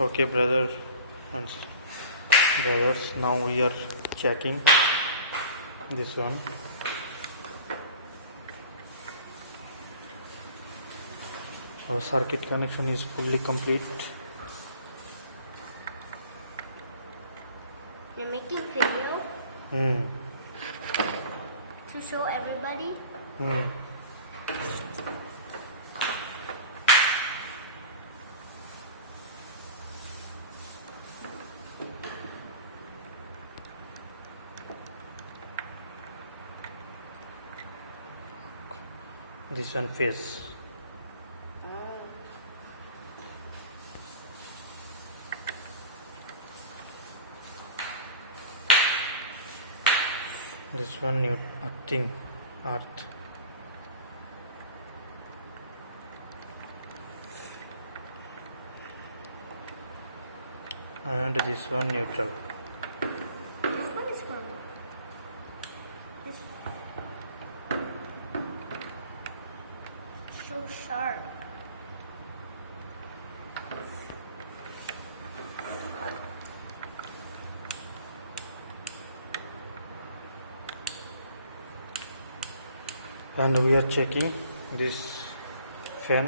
Okay, brothers, now we are checking this one. Circuit connection is fully complete. You're making video to show everybody. This one face. This one new thing, earth. And this one neutral. This one is from this. So sharp. And we are checking this fan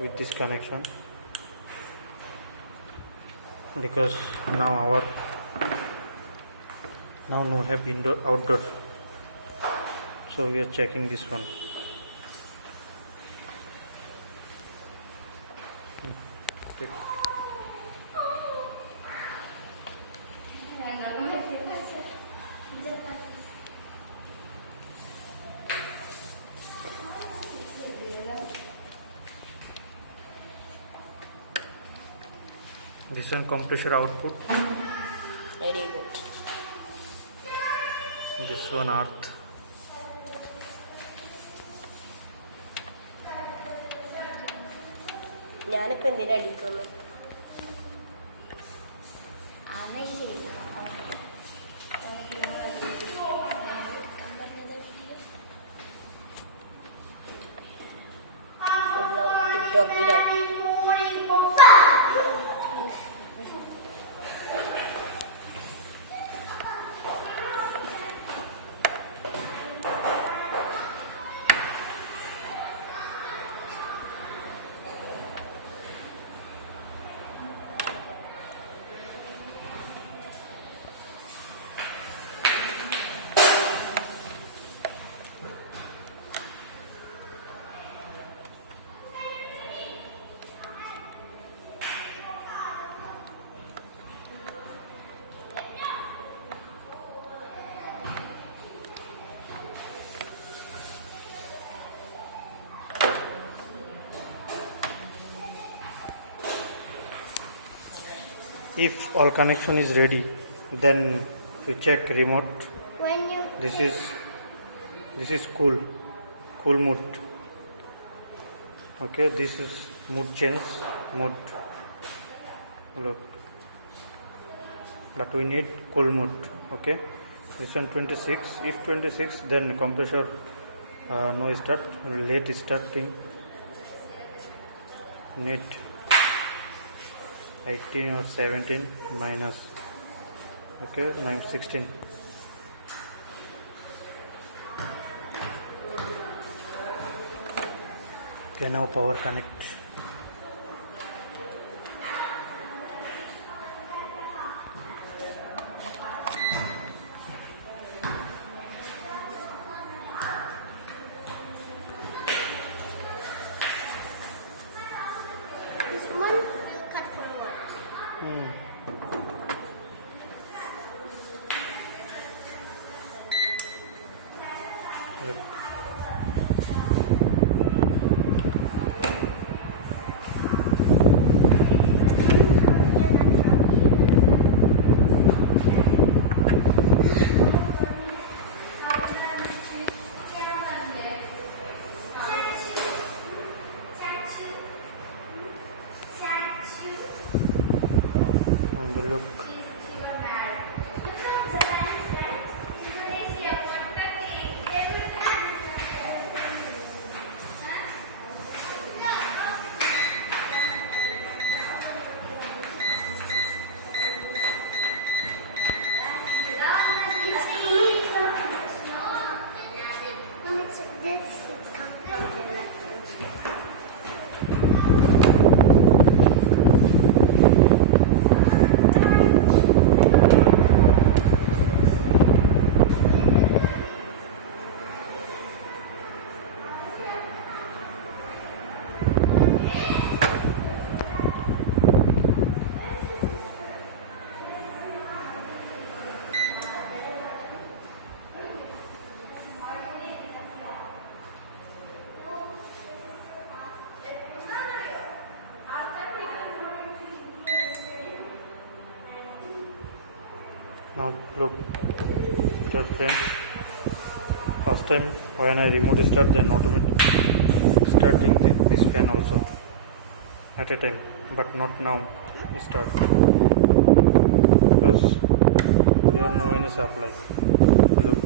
with this connection, because now no have indoor outdoor, so we are checking this one. Okay. This one compressor output, this one earth. If all connection is ready, then we check remote. When you This is cool mode. Okay, this is mood change mode. Look, but we need cool mode. Okay, this one 26. If 26, then compressor no start, late starting. Net 18 or 17 minus. Okay, 16. Okay, now power connect. this one will cut for what? Now look, dear friends, first time when I remote start, then automatically starting this fan also at a time, but not now start because even when is applied. Look.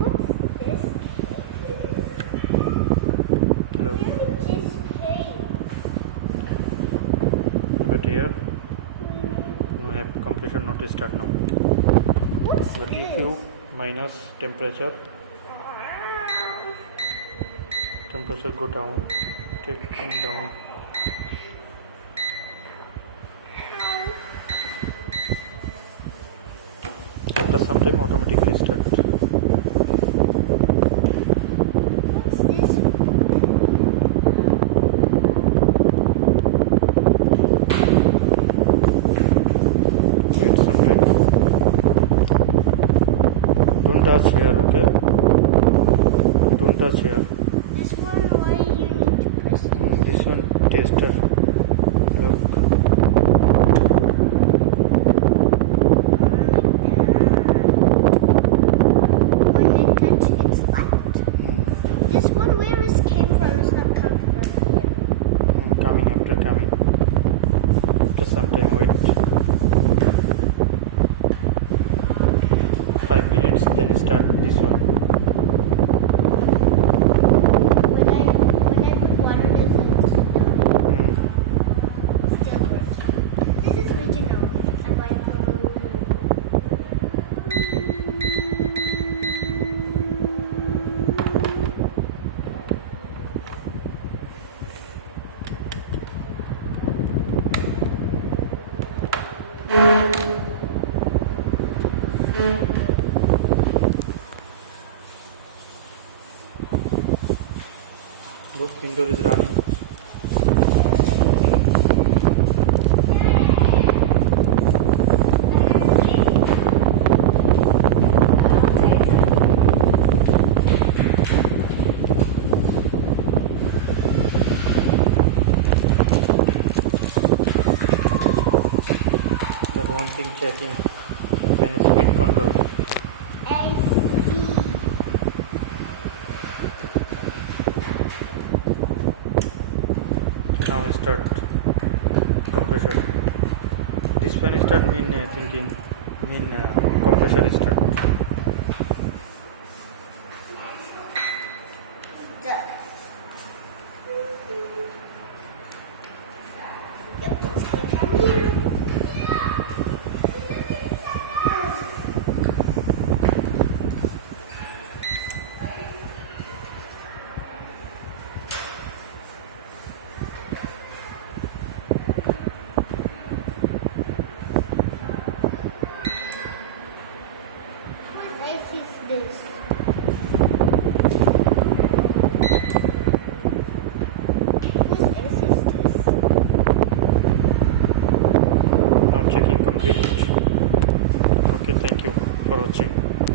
What's this? Where did this came? But here I am completion not start now. What's But this? if you minus temperature go down, take come down. After some time automatically start. What's this? Wait some time. Don't touch here, okay? Don't touch here. This one, why you need to press this? This one tester. Look. When I touch, it's light. This one, where it came from, is not coming from here. Coming after coming. After some time wait. 5 minutes then start this one. When I put water, it doesn't still work. This is original. I buy it from a Look, finger is